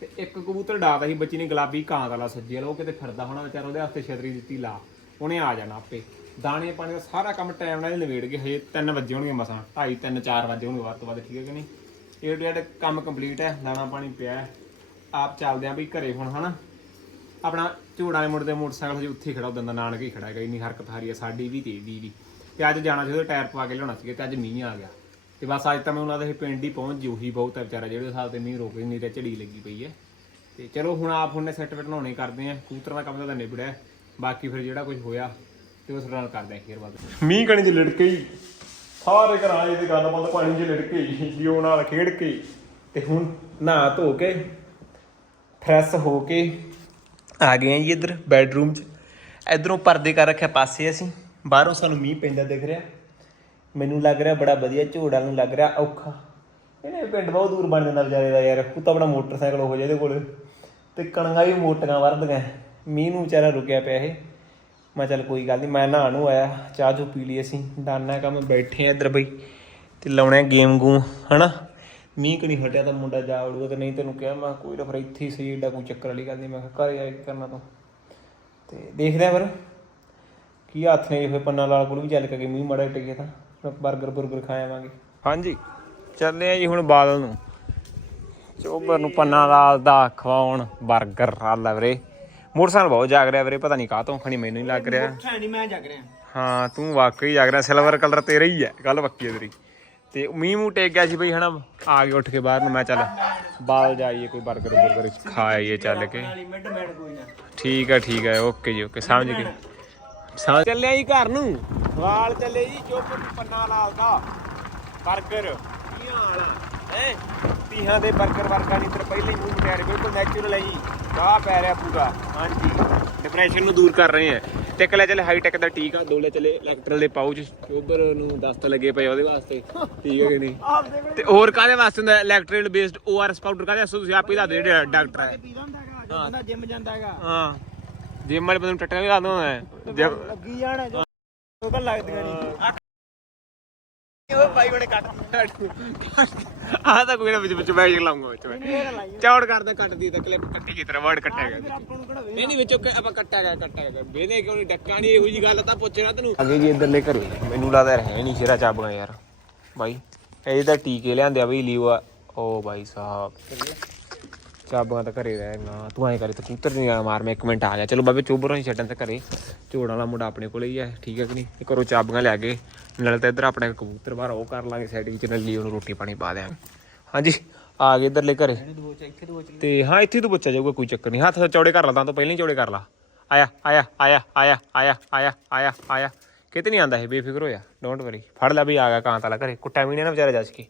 ਤੇ ਇੱਕ ਕਬੂਤਰ ਡਾਤਾ ਸੀ, ਬੱਚੀ ਨੇ ਗੁਲਾਬੀ ਕਾਂ ਵਾਲਾ ਸੱਜੇ ਵਾਲਾ, ਉਹ ਕਿਤੇ ਫਿਰਦਾ ਹੋਣਾ ਵਿਚਾਰਾ, ਉਹਦੇ ਹੱਥੇ ਛਤਰੀ ਦਿੱਤੀ, ਲਾ। ਉਹਨੇ ਆ ਜਾਣਾ ਆਪੇ। ਦਾਣੇ ਪਾਣੀ ਦਾ ਸਾਰਾ ਕੰਮ ਟਾਈਮ ਨਾਲ ਹੀ ਨਿਬੇੜ ਗਏ ਹਜੇ 3 ਵਜੇ ਹੋਣਗੇ ਮਸਾਂ 2:30 3 4 ਵਜੇ ਹੋਣਗੇ, ਵੱਧ ਤੋਂ ਵੱਧ, ਠੀਕ ਹੈ ਕਿ ਨਹੀਂ? ਇਹ ਡੇਟ ਕੰਮ ਕੰਪਲੀਟ ਹੈ, ਦਾਣਾ ਪਾਣੀ ਪਿਆ ਆਪ ਚੱਲਦੇ ਆਂ ਬਈ ਘਰੇ ਹੁਣ, ਹਨਾ? ਆਪਣਾ ਝੋੜਾ ਵਾਲੇ ਮੁੰਡੇ ਦੇ ਮੋਟਰਸਾਈਕਲ ਹਜੇ ਉੱਥੇ ਹੀ ਖੜਾ ਉਦੋਂ ਦਾ ਨਾਨਕ ਹੀ ਖੜਾ ਹੈਗਾ, ਇੰਨੀ ਹਰਕਤ ਹਾਰੀ ਆ ਸਾਡੀ ਵੀ ਤੇ ਇਹਦੀ ਵੀ। ਤੇ ਅੱਜ ਜਾਣਾ ਸੀ, ਉਹਦੇ ਟਾਇਰ ਪਵਾ ਕੇ ਲਿਆਉਣਾ ਸੀ ਤੇ ਅੱਜ ਮੀਂਹ ਆ ਗਿਆ। ਤੇ ਬਸ ਅੱਜ ਤਾਂ ਮੈਂ ਉਹਨਾਂ ਦੇ ਪਿੰਡ ਹੀ ਪਹੁੰਚ ਜੀ ਹੀ ਬਹੁਤ ਹੈ ਵਿਚਾਰਾ, ਜਿਹੜੇ ਹਿਸਾਬ ਤੇ ਮੀਂਹ ਰੁਕ ਨਹੀਂ ਤੇ ਝੜੀ ਲੱਗੀ ਪਈ ਹੈ। ਤੇ ਚਲੋ ਹੁਣ ਆਪ ਹੁਣ ਸੈੱਟ ਬਣਾਉਣੇ ਕਰਦੇ ਆ ਕੂਤਰ ਦਾ ਕੰਮ ਤਾਂ ਨਿਬੜਿਆ ਬਾਕੀ ਫਿਰ ਜਿਹੜਾ ਕੁਝ ਹੋਇਆ ਤੇ ਉਸ ਨਾਲ ਕਰਦੇ ਆ ਫੇਰ ਬਾਅਦ ਮੀਂਹ ਕਣੀ ਚ ਲੜਕੇ ਹੀ ਸਾਰੇ ਘਰਾਂ ਇਹਦੇ ਗੱਲ ਬੰਦ ਪਾਣੀ 'ਚ ਲੜਕੇ ਹੀ ਜਿਉ ਨਾਲ ਖੇਡ ਕੇ, ਤੇ ਹੁਣ ਨਹਾ ਧੋ ਕੇ ਫਰੈਸ਼ ਹੋ ਕੇ ਆ ਗਏ ਆ ਜੀ ਇੱਧਰ ਬੈੱਡਰੂਮ 'ਚ। ਇਧਰੋਂ ਪਰਦੇ ਕਰ ਰੱਖਿਆ, ਪਾਸੇ ਅਸੀਂ। ਬਾਹਰੋਂ ਸਾਨੂੰ ਮੀਂਹ ਪੈਂਦਾ ਦਿਖ ਰਿਹਾ। ਮੈਨੂੰ ਲੱਗ ਰਿਹਾ ਬੜਾ ਵਧੀਆ ਝੋੜਾ ਨੂੰ ਲੱਗ ਰਿਹਾ ਔਖਾ। ਇਹਨੇ ਪਿੰਡ ਬਹੁਤ ਦੂਰ ਬਣ ਜਾਂਦਾ ਵਿਚਾਰੇ ਦਾ ਯਾਰ। ਕੁੱਤਾ ਬੜਾ ਮੋਟਰਸਾਈਕਲ ਹੋ ਜਾ ਇਹਦੇ ਕੋਲ। ਤੇ ਕਣੀਆਂ ਵੀ ਮੋਟੀਆਂ ਵਰਦੀਆਂ ਮੀਂਹ ਨੂੰ ਵਿਚਾਰਾ ਰੁਕਿਆ ਪਿਆ ਇਹ। ਮੈਂ ਚੱਲ ਕੋਈ ਗੱਲ ਨਹੀਂ ਮੈਂ ਨਹਾਉਣ ਨੂੰ ਆਇਆ। ਚਾਹ ਚੋ ਪੀ ਲਈ ਅਸੀਂ। ਡਾਨਾ ਕੰਮ ਬੈਠੇ ਆ ਇੱਧਰ ਬਈ। ਤੇ ਲਾਉਣੇ ਗੇਮ ਗੂਮ, ਹਨਾ? ਮੀਂਹ ਕਣੀ ਹਟਿਆ ਤਾਂ ਮੁੰਡਾ ਜਾ ਵੜੂਗਾ ਤੇ ਨਹੀਂ ਤੈਨੂੰ ਕਿਹਾ। ਮੈਂ ਕੋਈ ਨਾ ਫਿਰ ਇੱਥੇ ਹੀ ਸਹੀ ਏਡਾ ਕੋਈ ਚੱਕਰ ਵਾਲੀ ਗੱਲ ਨਹੀਂ ਮੈਂ ਕਿਹਾ ਘਰ ਆ ਕੇ ਕਰਨਾ ਤੂੰ? ਤੇ ਦੇਖਦੇ ਆ ਫਿਰ। ਕੀ ਹੱਥ ਨੇ ਹੋਏ ਪੰਨਾ ਲਾਲ ਕੋਲ ਵੀ ਚੱਲ ਕੇ ਮੀਂਹ ਮੜਾ ਟਿਕੇ ਤਾਂ। ਬਰਗਰ ਬਰਗਰ ਖਾ ਆਵਾਂਗੇ। ਹਾਂਜੀ ਚੱਲੇ ਆ ਜੀ ਹੁਣ ਬਾਦਲ ਨੂੰ। ਚੋਬਰ ਨੂੰ ਪੰਨਾ ਲਾਲ ਦਾ ਖਵਾਉਣ 버ਗਰ ਆ ਲੈ ਵੀਰੇ। ਮੋਟਰਸਾਈਕਲ ਬਹੁਤ ਜਾਗ ਰਿਹਾ ਵੀਰੇ ਪਤਾ ਨਹੀਂ ਕਾਹ ਤੋਂ ਖਣੀ ਮੈਨੂੰ ਨਹੀਂ ਲੱਗ ਰਿਹਾ। ਨਹੀਂ ਮੈਂ ਜਾਗ ਰਿਹਾ। ਹਾਂ ਤੂੰ ਵਾਕਈ ਜਾਗ ਰਿਹਾ ਸਿਲਵਰ ਕਲਰ ਤੇ ਰਹੀ ਹੈ ਗੱਲ ਪੱਕੀ ਹੈ ਤੇਰੀ। ਤੇ ਮੀਂਹ ਮੂ ਟੇਕ ਗਿਆ ਸੀ ਬਈ ਹਨਾ ਆ ਕੇ ਉੱਠ ਕੇ ਬਾਹਰ ਨੂੰ ਮੈਂ ਚੱਲ ਬਾਲ ਜਾਈਏ ਕੋਈ ਬਰਗਰ 버ਗਰ ਖਾ ਆਈਏ ਚੱਲ ਕੇ ਠੀਕ ਹੈ ਠੀਕ ਹੈ ਓਕੇ ਜੀ ਓਕੇ ਸਮਝ ਗਏ। ਸਮਝ ਚੱਲਿਆ ਜੀ ਘਰ ਨੂੰ। ਵਾਲ ਚੱਲੇ ਜੀ ਚੁੱਪ ਪੰਨਾ ਲਾਲ ਦਾ। 버ਗਰ ਕੀ ਹਾਲ ਆ ਹੈ? ਤੀਹਾਂ ਦੇ 버ਗਰ ਵਰਗਾ ਨਹੀਂ ਤੇ ਪਹਿਲੇ ਹੀ ਮੂੰਹ ਮਟਿਆਰੇ ਬਿਲਕੁਲ ਨੈਚੁਰਲ ਹੈ ਜੀ। ਗਾਹ ਪੈ ਰਿਹਾ ਪੂਰਾ। ਹਾਂਜੀ। ਡਿਪਰੈਸ਼ਨ ਨੂੰ ਦੂਰ ਕਰ ਰਹੇ ਆ ਤੇ ਇੱਕ ਲੈ ਚੱਲੇ ਹਾਈ ਟੈਕ ਦਾ ਟੀਕਾ ਦੋ ਲੈ ਚੱਲੇ ਇਲੈਕਟਰਲ ਦੇ ਪਾਊਚ ਚੋਬਰ ਨੂੰ ਦਸਤ ਲੱਗੇ ਪਏ ਉਹਦੇ ਵਾਸਤੇ। ਠੀਕ ਹੈ ਕਿ ਨਹੀਂ? ਤੇ ਹੋਰ ਕਾਹਦੇ ਵਾਸਤੇ ਹੁੰਦਾ? ਇਲੈਕਟਰਲ ਬੇਸਡ ਓਆਰਐਸ ਪਾਊਡਰ ਕਾਹਦੇ ਵਾਸਤੇ? ਤੁਸੀਂ ਆਪ ਹੀ ਦੱਸ ਦਿਓ ਜਿਹੜੇ ਡਾਕਟਰ ਹੈ। ਪੀਦਾ ਹੁੰਦਾ ਹੈਗਾ ਬੰਦਾ ਜਿਮ ਜਾਂਦਾ ਹੈਗਾ ਹਾਂ। ਜਿਮ ਵਾਲੇ ਬੰਦੇ ਨੂੰ ਟੱਟੀਆਂ ਵੀ ਲਾ ਦੋ ਜਿਮ ਲੱਗੀ ਜਾਣਾ ਜੋ। ਉਹ ਤਾਂ ਲੱਗਦੀਆਂ ਨਹੀਂ। ਉਹ ਬਾਈ ਬੜੇ ਕੱਟ ਆਹ ਤਾਂ ਕੋਈ ਨਾ ਵਿੱਚ ਵਿੱਚ ਬੈਠ ਲਾਉਂਗਾ ਵਿੱਚ ਮੈਂ। ਚੌੜ ਕਰਦਾ ਕੱਟਦੀ ਤਾਂ ਕਲਿੱਪ ਕੱਟੀ ਕੀ ਤਰ੍ਹਾਂ ਵਰਡ ਕੱਟਿਆ ਗਿਆ। ਆਪਾਂ ਨੂੰ ਕਿਹੜਾ ਨਹੀਂ ਨਹੀਂ ਵਿੱਚੋਂ ਕ- ਆਪਾਂ ਕੱਟਿਆ ਗਿਆ ਕੱਟਿਆ ਗਿਆ। ਵੇਦੇ ਕਿਉਂ ਨਹੀਂ ਡੱਕਾ ਨਹੀਂ ਇਹੋ ਜੀ ਗੱਲ ਤਾਂ ਪੁੱਛਣਾ ਤੈਨੂੰ। ਅੱਗੇ ਜੀ ਇੱਧਰਲੇ ਘਰੇ ਮੈਨੂੰ ਲੱਗਦਾ ਹੈ ਨਹੀਂ ਸ਼ੇਰਾ ਚਾਬੀਆਂ ਯਾਰ। ਬਾਈ ਇਹ ਤਾਂ ਟੀਕੇ ਲਿਆਂਦੇ ਆ ਬਈ ਲੀਵਾ ਓ ਬਾਈ ਸਾਹਿਬ। ਚਾਬੀਆਂ ਤਾਂ ਘਰੇ ਰਹਿ ਗਈਆਂ ਤੂੰ ਐਂ ਕਰੇ ਤੇ ਕੂਤਰ ਨਹੀਂ ਆ ਮਾਰ ਮੈਂ ਇੱਕ ਮਿੰਟ ਆ ਗਿਆ। ਚਲੋ ਬਾਬੇ ਚੋਬਰੋਂ ਹੀ ਛੱਡਣ ਤੇ ਘਰੇ। ਝੋੜਾਂ ਵਾਲਾ ਮੁੰਡਾ ਆਪਣੇ ਕੋਲੇ ਹੀ ਹੈ ਠੀਕ ਹੈ ਕਿ ਨਹੀਂ? ਇਹ ਘਰੋਂ ਚਾਬੀਆਂ ਲੈ ਗਏ। ਨਾਲੇ ਤਾਂ ਇੱਧਰ ਆਪਣੇ ਕਬੂਤਰ ਬਾਹਰ ਉਹ ਕਰ ਲਾਂਗੇ ਸੈਟਿੰਗ ਚ ਨਾਲ ਲੀਓ ਨੂੰ ਰੋਟੀ ਪਾਣੀ ਪਾ ਦਿਆਂਗੇ। ਹਾਂਜੀ ਆ ਗਏ ਇੱਧਰਲੇ ਘਰੇ। ਤੇ ਹਾਂ ਇੱਥੇ ਤੂੰ ਬੱਚਾ ਜਾਊਗਾ ਕੋਈ ਚੱਕਰ ਨਹੀਂ ਹੱਥ ਚੌੜੇ ਕਰ ਲਾ ਤਾਂ ਤੋਂ ਪਹਿਲਾਂ ਹੀ ਚੌੜੇ ਕਰ ਲਾ। ਆਇਆ ਆਇਆ ਆਇਆ ਆਇਆ ਆਇਆ ਆਇਆ ਆਇਆ ਆਇਆ। ਕਿਤੇ ਨਹੀਂ ਆਂਦਾ ਇਹ ਬੇਫਿਕਰ ਹੋਇਆ। ਡੋਂਟ ਵਰੀ ਫੜ ਲੈ ਵੀ ਆ ਗਿਆ ਕਾਂ ਤਾਲਾ ਘਰੇ। ਕੁੱਟਾ ਵੀ ਨਹੀਂ ਨਾ ਵਿਚਾਰਾ ਜੱਜ ਕੇ।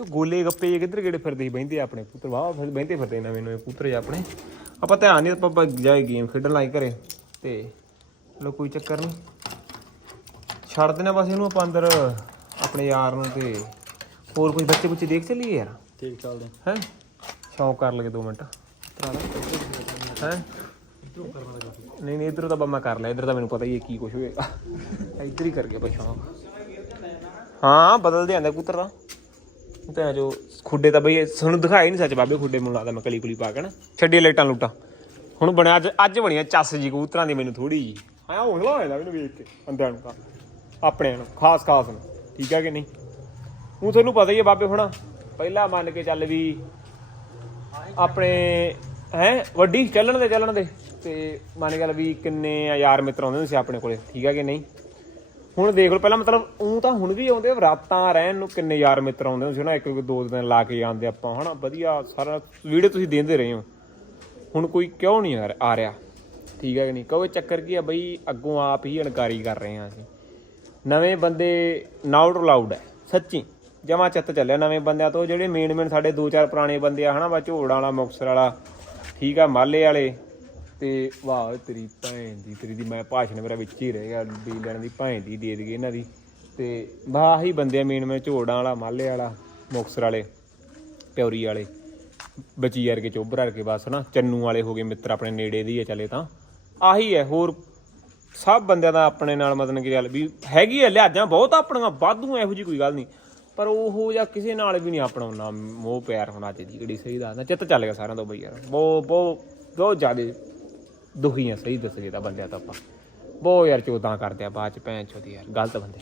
ਤੇ ਗੋਲੇ ਗੱਪੇ ਜੇ ਕਿੱਧਰ ਕਿਹੜੇ ਫਿਰਦੇ ਸੀ ਬਹਿੰਦੇ ਆਪਣੇ ਪੁੱਤਰ ਵਾਹ ਫਿਰ ਬਹਿੰਦੇ ਫਿਰਦੇ ਨਵੇਂ ਨਵੇਂ ਪੁੱਤਰ ਜੇ ਆਪਣੇ। ਆਪਾਂ ਧਿਆਨ ਨਹੀਂ ਆਪਾਂ ਜਾਏ ਗੇਮ ਖੇਡਣ ਲਾਈ ਘਰੇ। ਤੇ ਲੋ ਕੋਈ ਚੱਕਰ ਨਹੀਂ। ਛੱਡ ਦੇਣਾ ਬਸ ਇਹਨੂੰ ਆਪਾਂ ਅੰਦਰ ਆਪਣੇ ਯਾਰ ਨੂੰ ਤੇ ਹੋਰ ਕੋਈ ਬੱਚੇ ਬੁੱਚੇ ਦੇਖ ਚੱਲੀਏ ਯਾਰ। ਠੀਕ ਚੱਲਦੇ ਹੈ। ਸ਼ੌਂਕ ਕਰ ਲਗੇ 2 ਮਿੰਟ। ਹੈ? ਨਹੀਂ ਨਹੀਂ ਇਧਰ ਤਾਂ ਬੰਮਾ ਕਰ ਲਿਆ ਇਧਰ ਤਾਂ ਮੈਨੂੰ ਪਤਾ ਹੀ ਹੈ ਕੀ ਕੁਝ ਹੋਏਗਾ। ਇੱਧਰ ਹੀ ਕਰ ਗਿਆ ਬਈ ਸ਼ੌਂਕ। ਹਾਂ ਬਦਲਦੇ ਆਂਦਾ ਕੂਤਰ ਦਾ ਤਾਂ ਜੋ ਖੁੱਡੇ ਤਾਂ ਬਈ ਤੁਹਾਨੂੰ ਦਿਖਾਈ ਨਹੀਂ ਸੱਚ ਬਾਬੇ ਖੁੱਡੇ ਮੈਨੂੰ ਲੱਗਦਾ ਮੈਂ ਕਲੀ ਕੁਲੀ ਪਾ ਕੇ ਨਾ। ਛੱਡੀ ਲਾਈਟਾਂ ਲੂਟਾਂ। ਹੁਣ ਬਣਿਆ ਅੱਜ ਅੱਜ ਬਣੀਆਂ ਚੱਸ ਜੀ ਕਬੂਤਰਾਂ ਦੀ ਮੈਨੂੰ ਥੋੜੀ ਜੀ। ਹਾਂ ਹੌਸਲਾ ਹੋ ਜਾਂਦਾ ਮੈਨੂੰ ਵੇਖ ਕੇ, ਬੰਦਿਆਂ ਨੂੰ ਤਾਂ। ਆਪਣੇ ਨੂੰ, ਖਾਸ ਖਾਸ ਨੂੰ। ਠੀਕ ਹੈ ਕਿ ਨਹੀਂ? ਉਹ ਤੁਹਾਨੂੰ ਪਤਾ ਹੀ ਹੈ ਬਾਬੇ ਹੁਣ। ਪਹਿਲਾਂ ਮੰਨ ਕੇ ਚੱਲ ਵੀ ਆਪਣੇ, ਹੈ, ਵੱਡੀ, ਚੱਲਣ ਦੇ ਚੱਲਣ ਦੇ। ਤੇ ਮੰਨ ਕੇ ਚੱਲ ਵੀ ਕਿੰਨੇ ਯਾਰ ਮਿੱਤਰ ਆਉਂਦੇ ਹੁੰਦੇ ਸੀ ਆਪਣੇ ਕੋਲੇ। ਠੀਕ ਹੈ ਕਿ ਨਹੀਂ? ਹੁਣ ਦੇਖ ਲਓ, ਪਹਿਲਾਂ ਮਤਲਬ ਉਹ ਤਾਂ ਹੁਣ ਵੀ ਆਉਂਦੇ ਰਾਤਾਂ ਰਹਿਣ ਨੂੰ ਕਿੰਨੇ ਯਾਰ ਮਿੱਤਰ ਆਉਂਦੇ ਹੁੰਦੇ ਸੀ ਨਾ, ਇੱਕ ਇੱਕ, ਦੋ ਦਿਨ ਲਾ ਕੇ ਆਉਂਦੇ ਆਪਾਂ, ਹਨਾ, ਵਧੀਆ ਸਾਰਾ ਵੀਡੀਓ ਤੁਸੀਂ ਦੇਂਦੇ ਰਹੇ ਹੋ। ਹੁਣ ਕੋਈ ਕਿਉਂ ਨਹੀਂ ਯਾਰ ਆ ਰਿਹਾ? ਠੀਕ ਹੈ ਕਿ ਨਹੀਂ? ਕਹੋ ਇਹ ਚੱਕਰ ਕੀ ਆ ਬਈ, ਅੱਗੋਂ ਆਪ ਹੀ ਅਣਕਾਰੀ ਕਰ ਰਹੇ ਹਾਂ ਅਸੀਂ। ਨਵੇਂ ਬੰਦੇ ਨਾਊਟ ਅਲਾਉਡ ਹੈ, ਸੱਚੀ। ਜਮਾ ਚੱਤ ਚੱਲਿਆ ਨਵੇਂ ਬੰਦਿਆਂ ਤੋਂ, ਜਿਹੜੇ ਮੇਨ ਮੇਨ ਸਾਡੇ ਦੋ ਚਾਰ ਪੁਰਾਣੇ ਬੰਦੇ ਆ, ਹਨਾ ਵਾ ਝੋੜ ਵਾਲਾ ਮੁਕਸਰ ਵਾਲਾ, ਠੀਕ ਆ, ਮਾਲੇ ਵਾਲੇ। ਤੇ ਵਾਹ, ਤੇਰੀ ਭੈਣ ਦੀ, ਤੇਰੀ ਦੀ ਮੈਂ ਭਾਸ਼ਣ ਮੇਰਾ ਵਿੱਚ ਹੀ ਰਹਿ ਗਿਆ, ਵੀ ਲੈਣ ਦੀ ਭੈਣ ਦੀ ਦੇ ਦਈਏ ਇਹਨਾਂ ਦੀ। ਤੇ ਵਾਹ ਹੀ ਬੰਦੇ ਮੇਨ ਮੈਂ ਝੋੜਾਂ ਵਾਲਾ, ਮਾਲੇ ਵਾਲਾ ਮੁਕਸਰ ਵਾਲੇ ਪਿਉਰੀ ਵਾਲੇ। ਬਚੀ ਵਰਗੇ ਚੋਬਰ ਵਰਗੇ ਬਸ ਨਾ ਚੰਨੂ ਵਾਲੇ ਹੋ ਗਏ ਮਿੱਤਰ ਆਪਣੇ ਨੇੜੇ ਦੀ ਆ ਚਲੇ ਤਾਂ। ਆਹੀ ਹੈ ਹੋਰ ਸਭ ਬੰਦਿਆਂ ਦਾ ਆਪਣੇ ਨਾਲ ਮਤਲਬ ਕਿ ਗੱਲ ਵੀ ਹੈਗੀ ਆ, ਲਿਹਾਜ਼ਾਂ ਬਹੁਤ ਆਪਣੀਆਂ, ਵਾਧੂ ਇਹੋ ਜੀ ਕੋਈ ਗੱਲ ਨਹੀਂ। ਪਰ ਉਹ ਜਾਂ ਕਿਸੇ ਨਾਲ ਵੀ ਨਹੀਂ ਆਪਣਾ ਨਾ ਮੋਹ ਪਿਆਰ ਹੋਣਾ ਅੱਜ ਦੀ ਘੜੀ ਸਹੀ ਦੱਸਦਾ। ਚਿੱਤ ਚੱਲ ਗਿਆ ਸਾਰਿਆਂ ਤੋਂ ਬਈ ਯਾਰ, ਬਹੁਤ ਬਹੁਤ ਬਹੁਤ ਜ਼ਿਆਦਾ ਦੁਖੀ ਆ, ਸਹੀ ਦੱਸ ਜੇ ਤਾਂ ਬੰਦਿਆਂ ਤਾਂ ਆਪਾਂ। ਬਹੁਤ ਯਾਰ ਚੋਦਾਂ ਕਰਦੇ ਆ, ਬਾਅਦ ਚ ਭੈਣ ਚੋਦੀ ਯਾਰ, ਗਲਤ ਬੰਦੇ।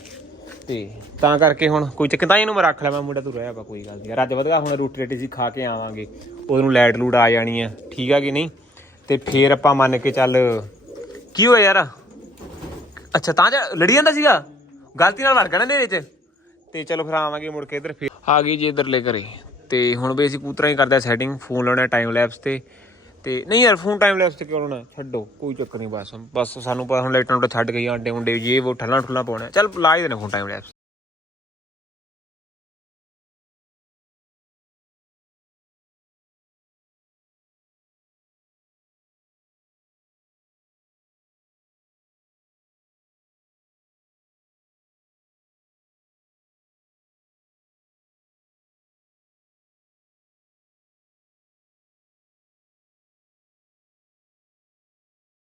ਤੇ ਤਾਂ ਕਰਕੇ ਹੁਣ ਕੋਈ ਚੱਕਰ ਤਾਂ ਇਹਨੂੰ ਮੈਂ ਰੱਖ ਲਿਆ, ਮੈਂ ਮੁੰਡਾ ਤੂੰ ਰਹਿ ਪਾ ਕੋਈ ਗੱਲ ਨਹੀਂ। ਯਾਰ ਅੱਜ ਵਧਗਾ, ਹੁਣ ਰੋਟੀ ਰੇਟੀ ਸੀ ਖਾ ਕੇ ਆਵਾਂਗੇ। ਉਹਨੂੰ ਲਾਈਟ ਲੂਟ ਆ ਜਾਣੀ ਆ, ਠੀਕ ਆ ਕਿ ਨਹੀਂ? ਤੇ ਫੇਰ ਆਪਾਂ ਮੰਨ ਕੇ ਚੱਲ, ਕੀ ਹੋਇਆ ਯਾਰ? ਅੱਛਾ, ਤਾਂ ਜਾ, ਲੜੀ ਜਾਂਦਾ ਸੀਗਾ? ਗਲਤੀ ਨਾਲ ਵਰ ਗਿਆ ਨਾ ਇਹਦੇ ਵਿੱਚ? ਤੇ ਚਲੋ ਫਿਰ ਆਵਾਂਗੇ ਮੁੜ ਕੇ ਇੱਧਰ, ਫੇਰ ਆ ਗਈ ਜੀ ਇੱਧਰਲੇ ਘਰੇ। ਤੇ ਹੁਣ ਵੀ ਅਸੀਂ ਪੂਤਰਾ ਹੀ ਕਰਦੇ ਸੈਟਿੰਗ ਫੋਨ ਲਾਉਣਾ ਟਾਈਮ ਲੈਪਸ ਤੇ। ਤੇ ਨਹੀਂ ਯਾਰ ਫੋਨ ਟਾਈਮ ਲੈਪਸ ਤੇ ਕਿਉਂ ਹੋਣਾ ਛੱਡੋ, ਕੋਈ ਚੱਕਰ ਨਹੀਂ, ਬਸ। ਬਸ ਸਾਨੂੰ ਪਤਾ ਹੁਣ ਲਾਈਟਾਂ ਨੂੰ ਛੱਡ ਗਈ ਆਂਡੇ ਉਂਡੇ ਜੇ ਉਹ ਠੱਲਾਂ ਠੁੱਲਾਂ ਪਾਉਣਾ ਚੱਲ, ਲਾ ਹੀ ਦੇਣਾ ਫੋਨ ਟਾਈਮ ਲੈਪਸ